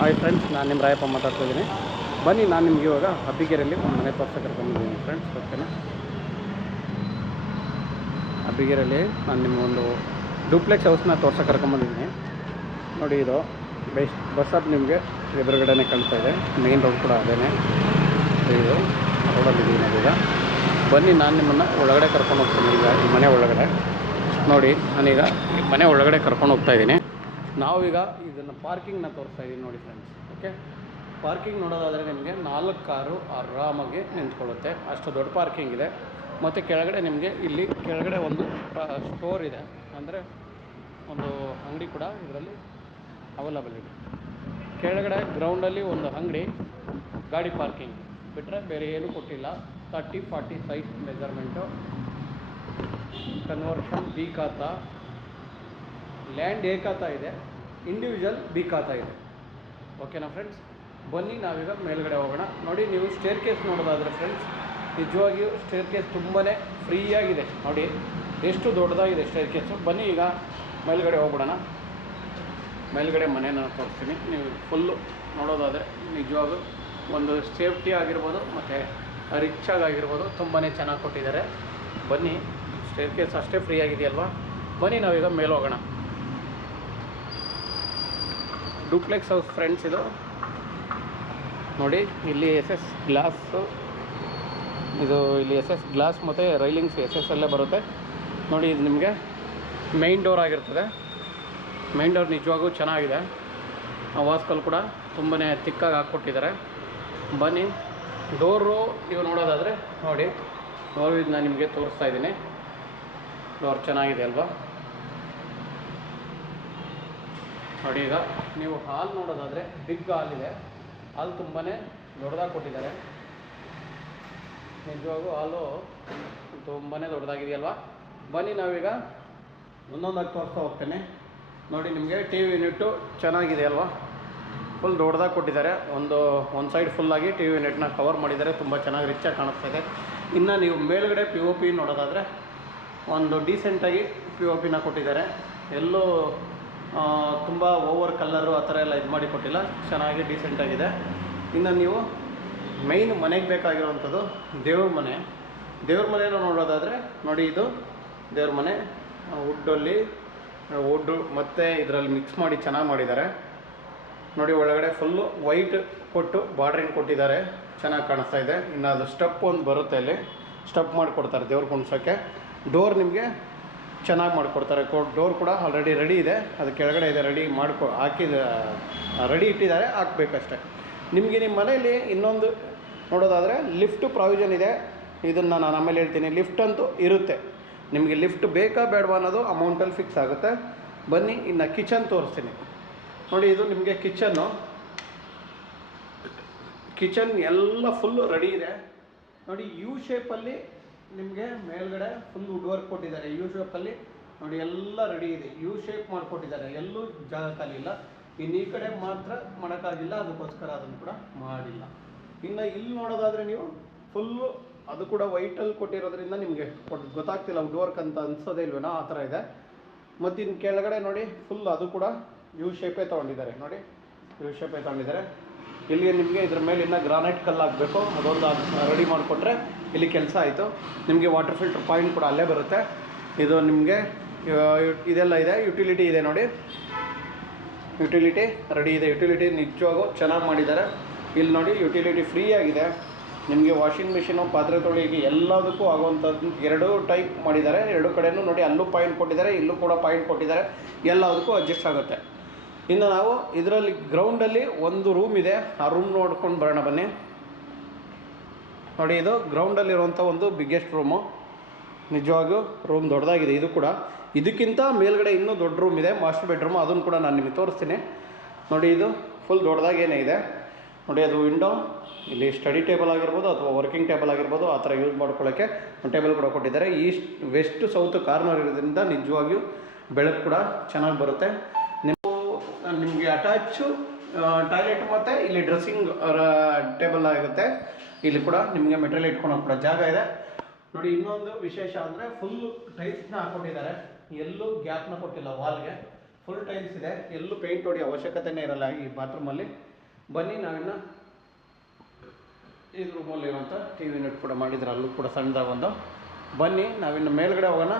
Hi friends, ನಾನು ನಿಮ್ಮ ರಾಯಪ್ಪ ಮಾತಾಡ್ತಿದ್ದೀನಿ. ಬನ್ನಿ, ನಾನು ನಿಮ್ಗೆ ಇವಾಗ ಅಬ್ಬಿಗೆರೆಯಲ್ಲಿ ಒಂದು ಮನೆ ತೋರ್ಸಕ್ಕೆ ಕರ್ಕೊಂಡ್ಬಂದಿದ್ದೀನಿ ಫ್ರೆಂಡ್ಸ್. ಓಕೆನಾ? ಅಬ್ಬಿಗೆರೆಯಲ್ಲಿ ನಾನು ನಿಮಗೊಂದು ಡೂಪ್ಲೆಕ್ಸ್ ಹೌಸ್ನ ತೋರ್ಸಕ್ಕೆ ಕರ್ಕೊಂಡ್ಬಂದಿದ್ದೀನಿ. ನೋಡಿ, ಇದು ಬಸ್ ಸ್ಟಾಪ್ ನಿಮಗೆ ಎದುರುಗಡೆನೇ ಕಾಣ್ತಾ ಇದೆ. ಮೇನ್ ರೋಡ್ ಕೂಡ ಅದೇನೆ. ಇದು ರೋಡಲ್ಲಿದ್ದೀವಿ ನಾವೀಗ. ಬನ್ನಿ, ನಾನು ನಿಮ್ಮನ್ನು ಒಳಗಡೆ ಕರ್ಕೊಂಡು ಹೋಗ್ತೀನಿ. ಈಗ ಈ ಮನೆ ಒಳಗಡೆ ನೋಡಿ, ನಾನೀಗ ಈ ಮನೆ ಒಳಗಡೆ ಕರ್ಕೊಂಡು ಹೋಗ್ತಾಯಿದ್ದೀನಿ. ನಾವೀಗ ಇದನ್ನು ಪಾರ್ಕಿಂಗ್ನ ತೋರಿಸ್ತಾ ಇದ್ದೀವಿ ನೋಡಿ ಫ್ರೆಂಡ್ಸ್. ಓಕೆ, ಪಾರ್ಕಿಂಗ್ ನೋಡೋದಾದರೆ ನಿಮಗೆ 4 ಕಾರು ಆರಾಮಾಗಿ ನಿಂತ್ಕೊಳ್ಳುತ್ತೆ, ಅಷ್ಟು ದೊಡ್ಡ ಪಾರ್ಕಿಂಗ್ ಇದೆ. ಮತ್ತು ಕೆಳಗಡೆ ನಿಮಗೆ ಇಲ್ಲಿ ಕೆಳಗಡೆ ಒಂದು ಸ್ಟೋರ್ ಇದೆ, ಅಂದರೆ ಒಂದು ಅಂಗಡಿ ಕೂಡ ಇದರಲ್ಲಿ ಅವೈಲಬಲ್ ಇದೆ. ಕೆಳಗಡೆ ಗ್ರೌಂಡಲ್ಲಿ ಒಂದು ಅಂಗಡಿ, ಗಾಡಿ ಪಾರ್ಕಿಂಗ್ ಬಿಟ್ಟರೆ ಬೇರೆ ಏನೂ ಕೊಟ್ಟಿಲ್ಲ. 30-40 ಸೈಜ್ ಮೆಜರ್ಮೆಂಟು, ಕನ್ವರ್ಷನ್ ಬಿ ಖಾತಾ, ಲ್ಯಾಂಡ್ ಎ ಖಾತಾ ಇದೆ, ಇಂಡಿವಿಜುವಲ್ ಬಿ ಖಾತಾ ಇದೆ. ಓಕೆನಾ ಫ್ರೆಂಡ್ಸ್? ಬನ್ನಿ, ನಾವೀಗ ಮೇಲ್ಗಡೆ ಹೋಗೋಣ. ನೋಡಿ, ನೀವು ಸ್ಟೇರ್ ಕೇಸ್ ನೋಡೋದಾದರೆ ಫ್ರೆಂಡ್ಸ್, ನಿಜವಾಗಿಯೂ ಸ್ಟೇರ್ ಕೇಸ್ ತುಂಬಾ ಫ್ರೀಯಾಗಿದೆ. ನೋಡಿ ಎಷ್ಟು ದೊಡ್ಡದಾಗಿದೆ ಸ್ಟೇರ್ ಕೇಸು. ಬನ್ನಿ, ಈಗ ಮೇಲ್ಗಡೆ ಹೋಗ್ಬಿಡೋಣ. ಮೇಲ್ಗಡೆ ಮನೇನ ತೋರಿಸ್ತೀನಿ. ನೀವು ಫುಲ್ಲು ನೋಡೋದಾದರೆ ನಿಜವಾಗೂ ಒಂದು ಸೇಫ್ಟಿ ಆಗಿರ್ಬೋದು ಮತ್ತು ರಿಚಾಗಿರ್ಬೋದು, ತುಂಬಾ ಚೆನ್ನಾಗಿ ಕೊಟ್ಟಿದ್ದಾರೆ. ಬನ್ನಿ, ಸ್ಟೇರ್ ಕೇಸ್ ಅಷ್ಟೇ ಫ್ರೀ ಆಗಿದೆಯಲ್ವಾ? ಬನ್ನಿ, ನಾವೀಗ ಮೇಲೆ ಹೋಗೋಣ. ಡೂಪ್ಲೆಕ್ಸ್ ಹೌಸ್ ಫ್ರೆಂಡ್ಸ್ ಇದು. ನೋಡಿ, ಇಲ್ಲಿ SS ಗ್ಲಾಸು, ಇಲ್ಲಿ SS ಗ್ಲಾಸ್ ಮತ್ತು ರೈಲಿಂಗ್ಸ್ SS ಅಲ್ಲೇ ಬರುತ್ತೆ. ನೋಡಿ, ಇದು ನಿಮಗೆ ಮೈನ್ ಡೋರ್ ಆಗಿರ್ತದೆ. ಮೈನ್ ಡೋರ್ ನಿಜವಾಗೂ ಚೆನ್ನಾಗಿದೆ. ವಾಸ್ಕಲ್ ಕೂಡ ತುಂಬಾ ತಿಕ್ಕಾಗಿ ಹಾಕ್ಕೊಟ್ಟಿದ್ದಾರೆ. ಬನ್ನಿ, ಡೋರು ನೀವು ನೋಡೋದಾದರೆ ನೋಡಿ, ಇದು ನಾನು ನಿಮಗೆ ತೋರಿಸ್ತಾ ಇದ್ದೀನಿ. ಡೋರ್ ಚೆನ್ನಾಗಿದೆ ಅಲ್ವಾ? ನೋಡಿ, ಈಗ ನೀವು ಹಾಲ್ ನೋಡೋದಾದರೆ ಬಿಗ್ ಹಾಲ್ ಇದೆ. ಹಾಲ್ ತುಂಬಾ ದೊಡ್ಡದಾಗಿ ಕೊಟ್ಟಿದ್ದಾರೆ. ನಿಜವಾಗೂ ಹಾಲು ತುಂಬಾ ದೊಡ್ಡದಾಗಿದೆಯಲ್ವಾ? ಬನ್ನಿ, ನಾವೀಗ ಒಂದೊಂದಾಗಿ ತೋರಿಸ್ತಾ ಹೋಗ್ತೇನೆ. ನೋಡಿ, ನಿಮಗೆ TV ಯೂನಿಟ್ಟು ಚೆನ್ನಾಗಿದೆ ಅಲ್ವಾ? ಫುಲ್ ದೊಡ್ಡದಾಗಿ ಕೊಟ್ಟಿದ್ದಾರೆ. ಒಂದು ಸೈಡ್ ಫುಲ್ಲಾಗಿ TV ಯೂನಿಟ್ನ ಕವರ್ ಮಾಡಿದ್ದಾರೆ. ತುಂಬ ಚೆನ್ನಾಗಿ ರಿಚಾಗಿ ಕಾಣಿಸ್ತಾ ಇದೆ. ಇನ್ನು ನೀವು ಮೇಲ್ಗಡೆ POP ನೋಡೋದಾದರೆ ಒಂದು ಡೀಸೆಂಟಾಗಿ POPನ ಕೊಟ್ಟಿದ್ದಾರೆ. ಎಲ್ಲೂ ತುಂಬ ಓವರ್ ಕಲ್ಲರು ಆ ಥರ ಎಲ್ಲ ಇದು ಮಾಡಿ ಕೊಟ್ಟಿಲ್ಲ. ಚೆನ್ನಾಗಿ ಡೀಸೆಂಟಾಗಿದೆ. ಇನ್ನು ನೀವು ಮೈನ್ ಮನೆಗೆ ಬೇಕಾಗಿರುವಂಥದ್ದು ದೇವ್ರ ಮನೆಯನ್ನು ನೋಡೋದಾದರೆ ನೋಡಿ, ಇದು ದೇವ್ರ ಮನೆ. ವುಡ್ಡು ಮತ್ತು ಇದರಲ್ಲಿ ಮಿಕ್ಸ್ ಮಾಡಿ ಚೆನ್ನಾಗಿ ಮಾಡಿದ್ದಾರೆ. ನೋಡಿ, ಒಳಗಡೆ ಫುಲ್ಲು ವೈಟ್ ಕೊಟ್ಟು ಬಾರ್ಡ್ರಿಂಗ್ ಕೊಟ್ಟಿದ್ದಾರೆ. ಚೆನ್ನಾಗಿ ಕಾಣಿಸ್ತಾ ಇದೆ. ಇನ್ನು ಅದು ಸ್ಟೆಪ್ ಒಂದು ಬರುತ್ತೆ, ಅಲ್ಲಿ ಸ್ಟೆಪ್ ಮಾಡಿಕೊಡ್ತಾರೆ ದೇವ್ರ ಕುಣ್ಸೋಕ್ಕೆ. ಡೋರ್ ನಿಮಗೆ ಚೆನ್ನಾಗಿ ಮಾಡಿಕೊಡ್ತಾರೆ. ಡೋರ್ ಕೂಡ ಆಲ್ರೆಡಿ ರೆಡಿ ಇದೆ. ಅದು ಕೆಳಗಡೆ ಇದೆ, ರೆಡಿ ರೆಡಿ ಇಟ್ಟಿದ್ದಾರೆ, ಹಾಕಬೇಕಷ್ಟೆ. ನಿಮಗೆ ನಿಮ್ಮ ಮನೆಯಲ್ಲಿ ಇನ್ನೊಂದು ನೋಡೋದಾದರೆ ಲಿಫ್ಟ್ ಪ್ರಾವಿಷನ್ ಇದೆ. ಇದನ್ನು ನಾನು ಆಮೇಲೆ ಹೇಳ್ತೀನಿ. ಲಿಫ್ಟ್ ಅಂತೂ ಇರುತ್ತೆ. ನಿಮಗೆ ಲಿಫ್ಟ್ ಬೇಕಾ ಬೇಡವಾ ಅನ್ನೋದು ಅಮೌಂಟಲ್ಲಿ ಫಿಕ್ಸ್ ಆಗುತ್ತೆ. ಬನ್ನಿ, ಇನ್ನು ಕಿಚನ್ ತೋರಿಸ್ತೀನಿ. ನೋಡಿ, ಇದು ನಿಮಗೆ ಕಿಚನ್ ಎಲ್ಲ ಫುಲ್ಲು ರೆಡಿ ಇದೆ. ನೋಡಿ, ಯು ಶೇಪಲ್ಲಿ ನಿಮಗೆ ಮೇಲ್ಗಡೆ ಫುಲ್ ವುಡ್ ವರ್ಕ್ ಕೊಟ್ಟಿದ್ದಾರೆ. ಯು ಶೇಪಲ್ಲಿ ನೋಡಿ, ಎಲ್ಲ ರೆಡಿ ಇದೆ. ಯು ಶೇಪ್ ಮಾಡಿಕೊಟ್ಟಿದ್ದಾರೆ. ಎಲ್ಲೂ ಜಾಗ ಖಾಲಿ ಇಲ್ಲ. ಇನ್ನು ಈ ಕಡೆ ಮಾತ್ರ ಮಾಡೋಕ್ಕಾಗಿಲ್ಲ, ಅದಕ್ಕೋಸ್ಕರ ಅದನ್ನು ಕೂಡ ಮಾಡಿಲ್ಲ. ಇನ್ನು ಇಲ್ಲಿ ನೋಡೋದಾದರೆ ನೀವು ಫುಲ್ಲು ಅದು ಕೂಡ ವೈಟಲ್ಲಿ ಕೊಟ್ಟಿರೋದ್ರಿಂದ ನಿಮಗೆ ಗೊತ್ತಾಗ್ತಿಲ್ಲ ವುಡ್ ವರ್ಕ್ ಅಂತ ಅನ್ಸೋದೇ ಇಲ್ವೇನೋ, ಆ ಥರ ಇದೆ. ಮತ್ತು ಇನ್ನು ಕೆಳಗಡೆ ನೋಡಿ, ಫುಲ್ ಅದು ಕೂಡ ಯು ಶೇಪೇ ತೊಗೊಂಡಿದ್ದಾರೆ. ನೋಡಿ, ಯು ಶೇಪೇ ತೊಗೊಂಡಿದ್ದಾರೆ. ಇಲ್ಲಿಗೆ ನಿಮಗೆ ಇದ್ರ ಮೇಲೆ ಇನ್ನೂ ಗ್ರಾನೈಟ್ ಕಲ್ಲು ಹಾಕಬೇಕು. ಅದೊಂದು ರೆಡಿ ಮಾಡಿಕೊಟ್ರೆ ಇಲ್ಲಿ ಕೆಲಸ ಆಯಿತು. ನಿಮಗೆ ವಾಟರ್ ಫಿಲ್ಟರ್ ಪಾಯಿಂಟ್ ಕೂಡ ಅಲ್ಲೇ ಬರುತ್ತೆ. ಇದು ನಿಮಗೆ ಇದೆಲ್ಲ ಇದೆ, ಯುಟಿಲಿಟಿ ಇದೆ. ನೋಡಿ, ಯುಟಿಲಿಟಿ ರೆಡಿ ಇದೆ. ಯುಟಿಲಿಟಿ ನಿಜವಾಗೂ ಚೆನ್ನಾಗಿ ಮಾಡಿದ್ದಾರೆ. ಇಲ್ಲಿ ನೋಡಿ, ಯುಟಿಲಿಟಿ ಫ್ರೀ ಆಗಿದೆ. ನಿಮಗೆ ವಾಷಿಂಗ್ ಮಿಷಿನು, ಪಾತ್ರೆ ತೊಳೆಯೋಕೆ ಎಲ್ಲದಕ್ಕೂ ಆಗುವಂಥದ್ದು 2 ಟೈಪ್ ಮಾಡಿದ್ದಾರೆ. 2 ಕಡೆಯೂ ನೋಡಿ, ಅಲ್ಲೂ ಪಾಯಿಂಟ್ ಕೊಟ್ಟಿದ್ದಾರೆ, ಇಲ್ಲೂ ಕೂಡ ಪಾಯಿಂಟ್ ಕೊಟ್ಟಿದ್ದಾರೆ. ಎಲ್ಲದಕ್ಕೂ ಅಡ್ಜಸ್ಟ್ ಆಗುತ್ತೆ. ಇನ್ನು ನಾವು ಇದರಲ್ಲಿ ಗ್ರೌಂಡಲ್ಲಿ ಒಂದು ರೂಮ್ ಇದೆ. ಆ ರೂಮ್ ನೋಡ್ಕೊಂಡು ಬರೋಣ ಬನ್ನಿ. ನೋಡಿ, ಇದು ಗ್ರೌಂಡಲ್ಲಿರುವಂಥ ಒಂದು ಬಿಗ್ಗೆಸ್ಟ್ ರೂಮು. ನಿಜವಾಗೂ ರೂಮ್ ದೊಡ್ಡದಾಗಿದೆ. ಇದು ಕೂಡ ಇದಕ್ಕಿಂತ ಮೇಲ್ಗಡೆ ಇನ್ನೂ ದೊಡ್ಡ ರೂಮ್ ಇದೆ, ಮಾಸ್ಟರ್ ಬೆಡ್ರೂಮು. ಅದನ್ನು ಕೂಡ ನಾನು ನಿಮಗೆ ತೋರಿಸ್ತೀನಿ. ನೋಡಿ, ಇದು ಫುಲ್ ದೊಡ್ಡದಾಗೇನೇ ಇದೆ. ನೋಡಿ, ಅದು ವಿಂಡೋ. ಇಲ್ಲಿ ಸ್ಟಡಿ ಟೇಬಲ್ ಆಗಿರ್ಬೋದು ಅಥವಾ ವರ್ಕಿಂಗ್ ಟೇಬಲ್ ಆಗಿರ್ಬೋದು, ಆ ಥರ ಯೂಸ್ ಮಾಡ್ಕೊಳ್ಳೋಕ್ಕೆ ಒಂದು ಟೇಬಲ್ ಕೂಡ ಕೊಟ್ಟಿದ್ದಾರೆ. ಈಸ್ಟ್ ವೆಸ್ಟ್ ಸೌತ್ ಕಾರ್ನರ್ ಇರೋದ್ರಿಂದ ನಿಜವಾಗಿಯೂ ಬೆಳಕು ಕೂಡ ಚೆನ್ನಾಗಿ ಬರುತ್ತೆ. ನಿಮಗೆ ಅಟ್ಯಾಚು ಟಾಯ್ಲೆಟ್ ಮತ್ತು ಇಲ್ಲಿ ಡ್ರೆಸ್ಸಿಂಗ್ ಟೇಬಲ್ ಆಗುತ್ತೆ. ಇಲ್ಲಿ ಕೂಡ ನಿಮಗೆ ಮೆಟೀರಿಯಲ್ ಇಟ್ಕೊಳಕ್ಕೆ ಕೂಡ ಜಾಗ ಇದೆ. ನೋಡಿ, ಇನ್ನೊಂದು ವಿಶೇಷ ಅಂದರೆ ಫುಲ್ ಟೈಲ್ಸ್ನ ಹಾಕ್ಕೊಟ್ಟಿದ್ದಾರೆ. ಎಲ್ಲೂ ಗ್ಯಾಪ್ನ ಕೊಟ್ಟಿಲ್ಲ ವಾಲ್ಗೆ. ಫುಲ್ ಟೈಲ್ಸ್ ಇದೆ. ಎಲ್ಲೂ ಪೇಂಟ್ ಹೊಡೆಯೋ ಅವಶ್ಯಕತೆನೇ ಇರಲ್ಲ ಈ ಬಾತ್ರೂಮಲ್ಲಿ. ಬನ್ನಿ ನಾವಿನ್ನು ಈ ರೂಮಲ್ಲಿರುವಂಥ ಟಿ ವಿ ಯೂನಿಟ್ ಕೂಡ ಮಾಡಿದ್ರೆ ಅಲ್ಲೂ ಕೂಡ ಸಣ್ಣದಾಗ ಒಂದು. ಬನ್ನಿ ನಾವಿನ್ನು ಮೇಲ್ಗಡೆ ಹೋಗೋಣ.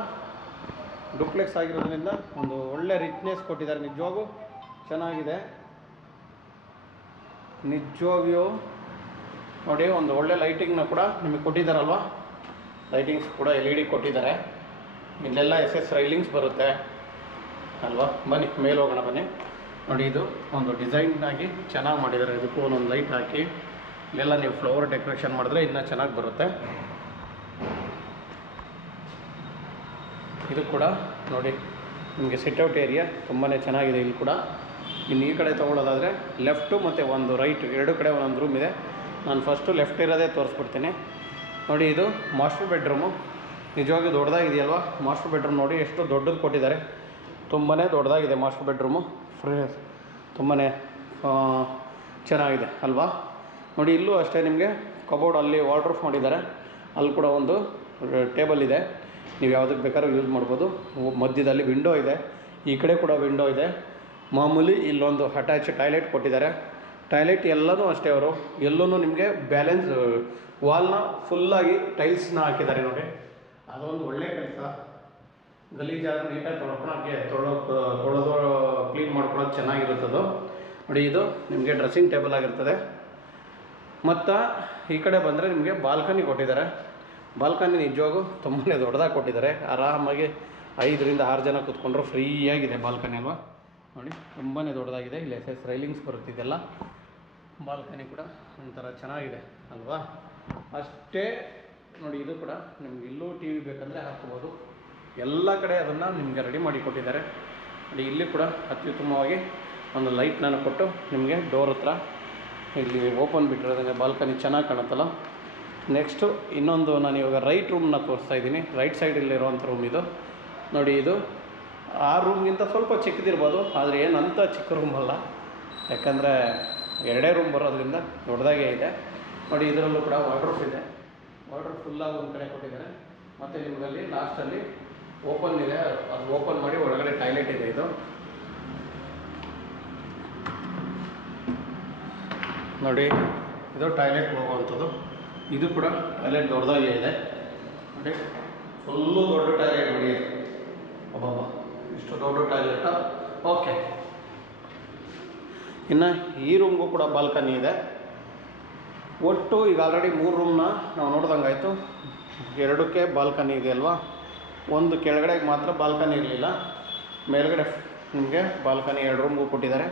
ಡುಪ್ಲೆಕ್ಸ್ ಆಗಿರೋದ್ರಿಂದ ಒಂದು ಒಳ್ಳೆ ರಿಚ್ನೆಸ್ ಕೊಟ್ಟಿದ್ದಾರೆ, ನಿಜವಾಗೂ ಚೆನ್ನಾಗಿದೆ. ನಿಜವಾಗಿಯೂ ನೋಡಿ, ಒಂದು ಒಳ್ಳೆ ಲೈಟಿಂಗ್ನ ಕೂಡ ನಿಮಗೆ ಕೊಟ್ಟಿದ್ದಾರಲ್ವ, ಲೈಟಿಂಗ್ಸ್ ಕೂಡ LED ಕೊಟ್ಟಿದ್ದಾರೆ. ಇಲ್ಲೆಲ್ಲ SS ರೈಲಿಂಗ್ಸ್ ಬರುತ್ತೆ ಅಲ್ವಾ. ಬನ್ನಿ ಮೇಲೆ ಹೋಗೋಣ ಬನ್ನಿ. ನೋಡಿ ಇದು ಒಂದು ಡಿಸೈನ್ ಆಗಿ ಚೆನ್ನಾಗಿ ಮಾಡಿದ್ದಾರೆ, ಇದಕ್ಕೂ ಒಂದೊಂದು ಲೈಟ್ ಹಾಕಿ ಇಲ್ಲೆಲ್ಲ ನೀವು ಫ್ಲವರ್ ಡೆಕೋರೇಷನ್ ಮಾಡಿದ್ರೆ ಇನ್ನೂ ಚೆನ್ನಾಗಿ ಬರುತ್ತೆ. ಇದು ಕೂಡ ನೋಡಿ ನಿಮಗೆ ಸಿಟ್ಔಟ್ ಏರಿಯಾ ತುಂಬಾ ಚೆನ್ನಾಗಿದೆ ಇಲ್ಲಿ ಕೂಡ. ಇನ್ನು ಈ ಕಡೆ ತೊಗೊಳ್ಳೋದಾದರೆ ಲೆಫ್ಟು ಮತ್ತು ಒಂದು ರೈಟ್ ಎರಡು ಕಡೆ ಒಂದೊಂದು ರೂಮ್ ಇದೆ. ನಾನು ಫಸ್ಟು ಲೆಫ್ಟ್ ಇರೋದೇ ತೋರಿಸ್ಬಿಡ್ತೀನಿ. ನೋಡಿ ಇದು ಮಾಸ್ಟರ್ ಬೆಡ್ರೂಮು, ನಿಜವಾಗಿ ದೊಡ್ಡದಾಗಿದೆಯಲ್ವಾ. ಮಾಸ್ಟರ್ ಬೆಡ್ರೂಮ್ ನೋಡಿ ಎಷ್ಟು ದೊಡ್ಡದು ಕೊಟ್ಟಿದ್ದಾರೆ, ತುಂಬಾ ದೊಡ್ಡದಾಗಿದೆ ಮಾಸ್ಟರ್ ಬೆಡ್ರೂಮು. ತುಂಬಾ ಚೆನ್ನಾಗಿದೆ ಅಲ್ವಾ. ನೋಡಿ ಇಲ್ಲೂ ಅಷ್ಟೇ ನಿಮಗೆ ಕಬೋರ್ಡ್ ಅಲ್ಲಿ ವಾರ್ಡ್ರೋಬ್ ಮಾಡಿದ್ದಾರೆ, ಅಲ್ಲಿ ಕೂಡ ಒಂದು ಟೇಬಲ್ ಇದೆ, ನೀವು ಯಾವುದಕ್ಕೆ ಬೇಕಾದ್ರೂ ಯೂಸ್ ಮಾಡ್ಬೋದು. ಮಧ್ಯದಲ್ಲಿ ವಿಂಡೋ ಇದೆ, ಈ ಕಡೆ ಕೂಡ ವಿಂಡೋ ಇದೆ. ಮಾಮೂಲಿ ಇಲ್ಲೊಂದು ಅಟ್ಯಾಚ್ ಟಾಯ್ಲೆಟ್ ಕೊಟ್ಟಿದ್ದಾರೆ. ಟಾಯ್ಲೆಟ್ ಎಲ್ಲನೂ ಅಷ್ಟೇ, ಅವರು ಎಲ್ಲೂ ನಿಮಗೆ ಬ್ಯಾಲೆನ್ಸ್ ವಾಲ್ನ ಫುಲ್ಲಾಗಿ ಟೈಲ್ಸ್ನ ಹಾಕಿದ್ದಾರೆ ನೋಡಿ. ಅದೊಂದು ಒಳ್ಳೆ ಕೆಲಸ. ಗಲೀಜಾದ್ರೆ ನೀಟಾಗಿ ತೊಳೆದು ಕ್ಲೀನ್ ಮಾಡ್ಕೊಳ್ಳೋದು ಚೆನ್ನಾಗಿರುತ್ತದು. ನೋಡಿ ಇದು ನಿಮಗೆ ಡ್ರೆಸ್ಸಿಂಗ್ ಟೇಬಲ್ ಆಗಿರ್ತದೆ. ಮತ್ತು ಈ ಕಡೆ ಬಂದರೆ ನಿಮಗೆ ಬಾಲ್ಕನಿ ಕೊಟ್ಟಿದ್ದಾರೆ. ಬಾಲ್ಕನಿ ನಿಜವಾಗೂ ತುಂಬಾ ದೊಡ್ಡದಾಗಿ ಕೊಟ್ಟಿದ್ದಾರೆ, ಆರಾಮಾಗಿ 5 ರಿಂದ 6 ಜನ ಕೂತ್ಕೊಂಡ್ರು ಫ್ರೀಯಾಗಿದೆ ಬಾಲ್ಕನಿ ಅಲ್ವಾ. ನೋಡಿ ತುಂಬಾ ದೊಡ್ಡದಾಗಿದೆ, ಇಲ್ಲಿ SS ರೈಲಿಂಗ್ಸ್ ಬರುತ್ತಿದ್ದೆಲ್ಲ. ಬಾಲ್ಕನಿ ಕೂಡ ಒಂಥರ ಚೆನ್ನಾಗಿದೆ ಅಲ್ವಾ. ಅಷ್ಟೇ ನೋಡಿ ಇದು ಕೂಡ ನಿಮ್ಗೆ ಇಲ್ಲೂ TV ಬೇಕಂದರೆ ಹಾಕ್ಬೋದು. ಎಲ್ಲ ಕಡೆ ಅದನ್ನು ನಿಮಗೆ ರೆಡಿ ಮಾಡಿ ಕೊಟ್ಟಿದ್ದಾರೆ. ನೋಡಿ ಇಲ್ಲಿ ಕೂಡ ಅತ್ಯುತ್ತಮವಾಗಿ ಒಂದು ಲೈಟ್ನ ಕೊಟ್ಟು ನಿಮಗೆ ಡೋರ್ ಹತ್ರ ಇಲ್ಲಿ ಓಪನ್ ಬಿಟ್ಟಿರೋದಂಗೆ ಬಾಲ್ಕನಿ ಚೆನ್ನಾಗಿ ಕಾಣುತ್ತಲ್ಲ. ನೆಕ್ಸ್ಟು ಇನ್ನೊಂದು ನಾನು ಇವಾಗ ರೈಟ್ ರೂಮ್ನ ತೋರಿಸ್ತಾ ಇದ್ದೀನಿ. ರೈಟ್ ಸೈಡಲ್ಲಿರುವಂಥ ರೂಮ್ ಇದು. ನೋಡಿ ಇದು ಆ ರೂಮ್ಗಿಂತ ಸ್ವಲ್ಪ ಚಿಕ್ಕದಿರ್ಬೋದು, ಆದರೆ ಏನಂತ ಚಿಕ್ಕ ರೂಮ್ ಅಲ್ಲ, ಯಾಕಂದರೆ 2 ರೂಮ್ ಬರೋದ್ರಿಂದ ದೊಡ್ಡದಾಗೇ ಇದೆ. ನೋಡಿ ಇದರಲ್ಲೂ ಕೂಡ ವಾರ್ಡ್ರೋಬ್ ಇದೆ, ವಾರ್ಡ್ರೋಬ್ ಫುಲ್ಲಾಗಿ ಒಂದು ಕಡೆ ಕೊಟ್ಟಿದ್ದಾರೆ. ಮತ್ತು ನಿಮಗಲ್ಲಿ ಲಾಸ್ಟಲ್ಲಿ ಓಪನ್ ಇದೆ, ಅದು ಓಪನ್ ಮಾಡಿ ಒಳಗಡೆ ಟಾಯ್ಲೆಟ್ ಇದೆ. ಇದು ನೋಡಿ ಇದು ಟಾಯ್ಲೆಟ್ ಹೋಗುವಂಥದ್ದು. ಇದು ಕೂಡ ಟಾಯ್ಲೆಟ್ ದೊಡ್ಡದಾಗೇ ಇದೆ ನೋಡಿ, ಫುಲ್ಲು ದೊಡ್ಡ ಟಾಯ್ಲೆಟ್ ನೋಡಿ. ಅಬ್ಬಬ್ಬ ಇಷ್ಟು ದೊಡ್ಡ ಟಾಯ್ಲೆಟಾ. ಓಕೆ, ಇನ್ನು ಈ ರೂಮ್ಗೂ ಕೂಡ ಬಾಲ್ಕನಿ ಇದೆ. ಒಟ್ಟು ಈಗ ಆಲ್ರೆಡಿ 3 ರೂಮ್ನ ನಾವು ನೋಡ್ದಂಗಾಯಿತು. 2ಕ್ಕೆ ಬಾಲ್ಕನಿ ಇದೆ ಅಲ್ವಾ. ಒಂದು ಕೆಳಗಡೆಗೆ ಮಾತ್ರ ಬಾಲ್ಕನಿ ಇರಲಿಲ್ಲ, ಮೇಲ್ಗಡೆ ನಿಮಗೆ ಬಾಲ್ಕನಿ 2 ರೂಮ್ಗೂ ಕೊಟ್ಟಿದ್ದಾರೆ.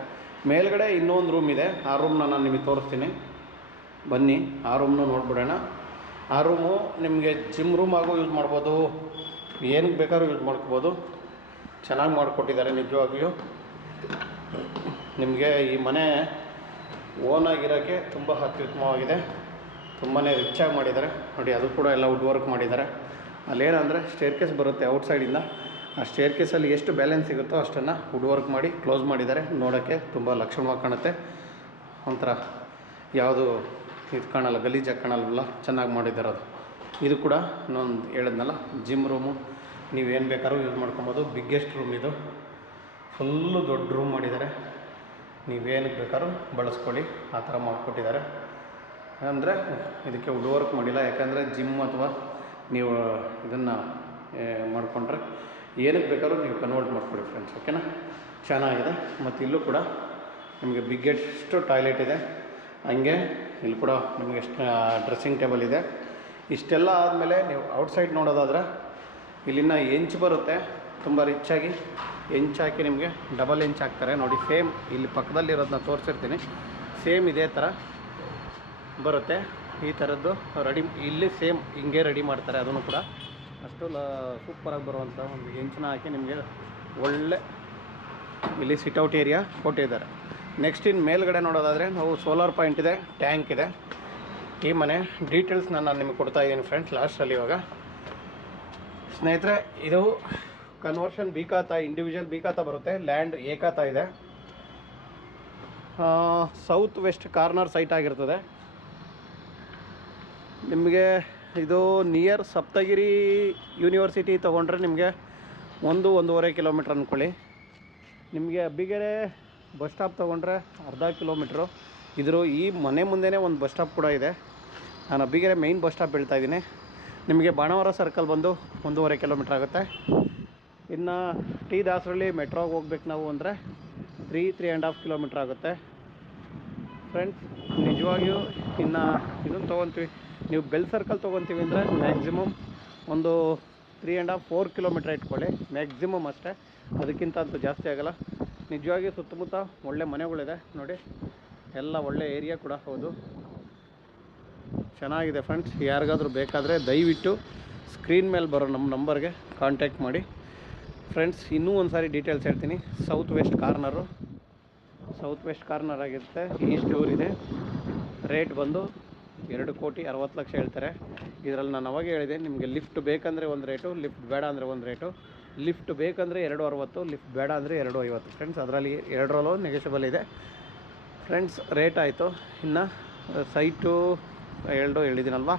ಮೇಲ್ಗಡೆ ಇನ್ನೊಂದು ರೂಮ್ ಇದೆ, ಆ ರೂಮ್ನ ನಾನು ನಿಮಗೆ ತೋರಿಸ್ತೀನಿ ಬನ್ನಿ. ಆ ರೂಮ್ನ ನೋಡ್ಬಿಡೋಣ. ಆ ರೂಮು ನಿಮಗೆ ಜಿಮ್ ರೂಮ್ ಆಗು ಯೂಸ್ ಮಾಡ್ಬೋದು, ಏನಕ್ಕೆ ಬೇಕಾದ್ರೂ ಯೂಸ್ ಮಾಡ್ಕೋಬೋದು. ಚೆನ್ನಾಗಿ ಮಾಡಿಕೊಟ್ಟಿದ್ದಾರೆ ನಿಜವಾಗಿಯೂ. ನಿಮಗೆ ಈ ಮನೆ ಓನಾಗಿರೋಕ್ಕೆ ತುಂಬ ಅತ್ಯುತ್ತಮವಾಗಿದೆ, ತುಂಬಾ ರಿಚಾಗಿ ಮಾಡಿದ್ದಾರೆ ನೋಡಿ. ಅದು ಕೂಡ ಎಲ್ಲ ವುಡ್ ವರ್ಕ್ ಮಾಡಿದ್ದಾರೆ. ಅಲ್ಲೇನಂದರೆ ಸ್ಟೇರ್ಕೇಸ್ ಬರುತ್ತೆ ಔಟ್ಸೈಡಿಂದ, ಆ ಸ್ಟೇರ್ಕೇಸಲ್ಲಿ ಎಷ್ಟು ಬ್ಯಾಲೆನ್ಸ್ ಸಿಗುತ್ತೋ ಅಷ್ಟನ್ನು ವುಡ್ ವರ್ಕ್ ಮಾಡಿ ಕ್ಲೋಸ್ ಮಾಡಿದ್ದಾರೆ. ನೋಡೋಕ್ಕೆ ತುಂಬ ಲಕ್ಷಣವಾಗಿ ಕಾಣುತ್ತೆ, ಒಂಥರ ಯಾವುದು ಇದು ಕಾಣಲ್ಲ, ಗಲೀಜಾಗಿ ಕಾಣಲ್ವಲ್ಲ, ಚೆನ್ನಾಗಿ ಮಾಡಿದ್ದಾರೆ ಅದು. ಇದು ಕೂಡ ಇನ್ನೊಂದು ಹೇಳಿದ್ನಲ್ಲ ಜಿಮ್ ರೂಮು, ನೀವೇನು ಬೇಕಾದ್ರೂ ಯೂಸ್ ಮಾಡ್ಕೊಬೋದು. ಬಿಗ್ಗೆಸ್ಟ್ ರೂಮ್ ಇದು, ಫುಲ್ಲು ದೊಡ್ಡ ರೂಮ್ ಮಾಡಿದ್ದಾರೆ, ನೀವೇನಕ್ಕೆ ಬೇಕಾದ್ರೂ ಬಳಸ್ಕೊಳ್ಳಿ, ಆ ಥರ ಮಾಡಿಕೊಟ್ಟಿದ್ದಾರೆ. ಅಂದರೆ ಇದಕ್ಕೆ ವುಡ್ ವರ್ಕ್ ಮಾಡಿಲ್ಲ, ಯಾಕಂದರೆ ಜಿಮ್ ಅಥವಾ ನೀವು ಇದನ್ನು ಮಾಡಿಕೊಂಡ್ರೆ ಏನಕ್ಕೆ ಬೇಕಾದ್ರೂ ನೀವು ಕನ್ವರ್ಟ್ ಮಾಡ್ಕೊಳ್ಳಿ ಫ್ರೆಂಡ್ಸ್, ಓಕೆನಾ. ಚೆನ್ನಾಗಿದೆ. ಮತ್ತು ಇಲ್ಲೂ ಕೂಡ ನಿಮಗೆ ಬಿಗ್ಗೆಸ್ಟ್ ಟಾಯ್ಲೆಟ್ ಇದೆ. ಹಂಗೆ ಇಲ್ಲಿ ಕೂಡ ನಿಮಗೆ ಡ್ರೆಸ್ಸಿಂಗ್ ಟೇಬಲ್ ಇದೆ. ಇಷ್ಟೆಲ್ಲ ಆದಮೇಲೆ ನೀವು ಔಟ್ಸೈಡ್ ನೋಡೋದಾದರೆ ಇಲ್ಲಿನ ಎಂಚ್ ಬರುತ್ತೆ, ತುಂಬ ರಿಚ್ಚಾಗಿ ಎಂಚ್ ಹಾಕಿ ನಿಮಗೆ ಡಬಲ್ ಎಂಚ್ ಹಾಕ್ತಾರೆ ನೋಡಿ. ಸೇಮ್ ಇಲ್ಲಿ ಪಕ್ಕದಲ್ಲಿರೋದನ್ನ ತೋರಿಸಿರ್ತೀನಿ, ಸೇಮ್ ಇದೇ ಥರ ಬರುತ್ತೆ. ಈ ಥರದ್ದು ರೆಡಿ ಇಲ್ಲಿ ಸೇಮ್ ಹಿಂಗೆ ರೆಡಿ ಮಾಡ್ತಾರೆ. ಅದನ್ನು ಕೂಡ ಅಷ್ಟು ಸೂಪರಾಗಿ ಬರುವಂಥ ಒಂದು ಎಂಚನ್ನ ಹಾಕಿ ನಿಮಗೆ ಒಳ್ಳೆ ಇಲ್ಲಿ ಸಿಟ್ಔಟ್ ಏರಿಯಾ ಕೊಟ್ಟಿದ್ದಾರೆ. ನೆಕ್ಸ್ಟ್ ಇನ್ನು ಮೇಲ್ಗಡೆ ನೋಡೋದಾದರೆ ನಾವು ಸೋಲಾರ್ ಪಾಯಿಂಟ್ ಇದೆ, ಟ್ಯಾಂಕ್ ಇದೆ. ಈ ಮನೆ ಡೀಟೇಲ್ಸ್ನ ನಾನು ನಿಮಗೆ ಕೊಡ್ತಾ ಇದ್ದೀನಿ ಫ್ರೆಂಡ್ಸ್ ಲಾಸ್ಟಲ್ಲಿ. ಇವಾಗ ಸ್ನೇಹಿತರೆ ಇದು ಕನ್ವರ್ಷನ್ ಬಿ ಖಾತಾ, ಇಂಡಿವಿಜುವಲ್ ಬಿ ಖಾತಾ ಬರುತ್ತೆ, ಲ್ಯಾಂಡ್ ಎ ಖಾತಾ ಇದೆ. ಸೌತ್ ವೆಸ್ಟ್ ಕಾರ್ನರ್ ಸೈಟ್ ಆಗಿರ್ತದೆ. ನಿಮಗೆ ಇದು ನಿಯರ್ ಸಪ್ತಗಿರಿ ಯೂನಿವರ್ಸಿಟಿ ತೊಗೊಂಡ್ರೆ ನಿಮಗೆ 1-1.5 ಕಿಲೋಮೀಟ್ರ್ ಅಂದ್ಕೊಳ್ಳಿ. ನಿಮಗೆ ಅಬ್ಬಿಗೆರೆ ಬಸ್ ಸ್ಟಾಪ್ ತೊಗೊಂಡ್ರೆ ಅರ್ಧ ಕಿಲೋಮೀಟ್ರು. ಈ ಮನೆ ಮುಂದೆನೇ ಒಂದು ಬಸ್ ಸ್ಟಾಪ್ ಕೂಡ ಇದೆ. ನಾನು ಅಬ್ಬಿಗೆರೆ ಮೈನ್ ಬಸ್ ಸ್ಟಾಪ್ ಹೇಳ್ತಾ ಇದ್ದೀನಿ. ನಿಮಗೆ ಬಾಣಾವರ ಸರ್ಕಲ್ ಬಂದು 1.5 ಕಿಲೋಮೀಟ್ರ್ ಆಗುತ್ತೆ. ಇನ್ನು ಟಿ ದಾಸರಳ್ಳಿ ಮೆಟ್ರೋಗೆ ಹೋಗ್ಬೇಕು ನಾವು ಅಂದರೆ 3.5 ಕಿಲೋಮೀಟ್ರ್ ಆಗುತ್ತೆ ಫ್ರೆಂಡ್ಸ್. ನಿಜವಾಗಿಯೂ ಇನ್ನು ಇದನ್ನು ತೊಗೊತೀವಿ, ನೀವು ಬೆಲ್ ಸರ್ಕಲ್ ತೊಗೊತೀವಿ ಅಂದರೆ ಮ್ಯಾಕ್ಸಿಮಮ್ ಒಂದು 3.5-4 ಕಿಲೋಮೀಟ್ರ್ ಇಟ್ಕೊಳ್ಳಿ ಮ್ಯಾಕ್ಸಿಮಮ್ ಅಷ್ಟೇ, ಅದಕ್ಕಿಂತ ಅಂತೂ ಜಾಸ್ತಿ ಆಗೋಲ್ಲ. ನಿಜವಾಗಿ ಸುತ್ತಮುತ್ತ ಒಳ್ಳೆ ಮನೆಗಳಿದೆ ನೋಡಿ, ಎಲ್ಲ ಒಳ್ಳೆ ಏರಿಯಾ ಕೂಡ ಹೌದು, ಚೆನ್ನಾಗಿದೆ ಫ್ರೆಂಡ್ಸ್. ಯಾರಿಗಾದರೂ ಬೇಕಾದರೆ ದಯವಿಟ್ಟು ಸ್ಕ್ರೀನ್ ಮೇಲೆ ಬರೋ ನಮ್ಮ ನಂಬರ್ಗೆ ಕಾಂಟ್ಯಾಕ್ಟ್ ಮಾಡಿ ಫ್ರೆಂಡ್ಸ್. ಇನ್ನೂ ಒಂದು ಸಾರಿ ಡೀಟೇಲ್ಸ್ ಹೇಳ್ತೀನಿ. ಸೌತ್ ವೆಸ್ಟ್ ಕಾರ್ನರ್ ಆಗಿರುತ್ತೆ. ಈಸ್ಟ್ ಡೋರ್ ಇದೆ. ರೇಟ್ ಬಂದು 2,60,00,000 ಹೇಳ್ತಾರೆ. ಇದರಲ್ಲಿ ನಾನು ಅವಾಗ ಹೇಳಿದೆ ನಿಮಗೆ ಲಿಫ್ಟ್ ಬೇಕಂದರೆ ಒಂದು ರೇಟು, ಲಿಫ್ಟ್ ಬೇಡ ಅಂದರೆ ಒಂದು ರೇಟು. ಲಿಫ್ಟ್ ಬೇಕಂದರೆ 2,60, ಲಿಫ್ಟ್ ಬೇಡ ಅಂದರೆ 2,50 ಫ್ರೆಂಡ್ಸ್. ಅದರಲ್ಲಿ 2ರಲ್ಲೂ ನೆಗೆಷಬಲ್ ಇದೆ ಫ್ರೆಂಡ್ಸ್. ರೇಟ್ ಆಯಿತು. ಇನ್ನು ಸೈಟು ಹೇಳಿದ್ದೀನಲ್ವಾ.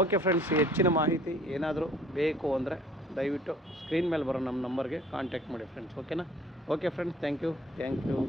ಓಕೆ ಫ್ರೆಂಡ್ಸ್, ಹೆಚ್ಚಿನ ಮಾಹಿತಿ ಏನಾದರೂ ಬೇಕು ಅಂದರೆ ದಯವಿಟ್ಟು ಸ್ಕ್ರೀನ್ ಮೇಲೆ ಬರೋ ನಮ್ಮ ನಂಬರ್ಗೆ ಕಾಂಟ್ಯಾಕ್ಟ್ ಮಾಡಿ ಫ್ರೆಂಡ್ಸ್. ಓಕೆನಾ? Okay friends, thank you.